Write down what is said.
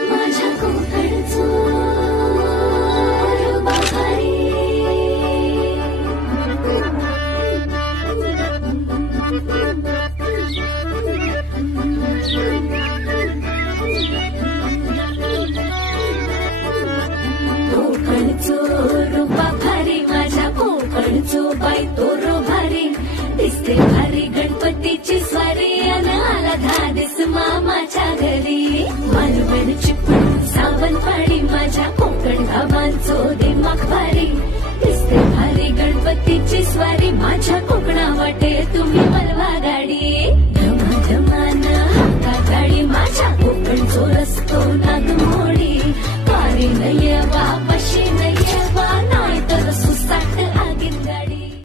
माझ्या कोकणचं बहारी कोकणचं रूपा भारी माझ्या कोकणचं बाई तोरो भारी दिसते भारी गणपतीची स्वारी अन आला धादिस मामाच्या घरी मालवण चिपळूण सावंतवाडी माझ्या कोकण गावांचो दिमाग भारी दिसते भारी गणपतीची स्वारी माझ्या कोकणा वाटे तुम्ही बलवा गाडी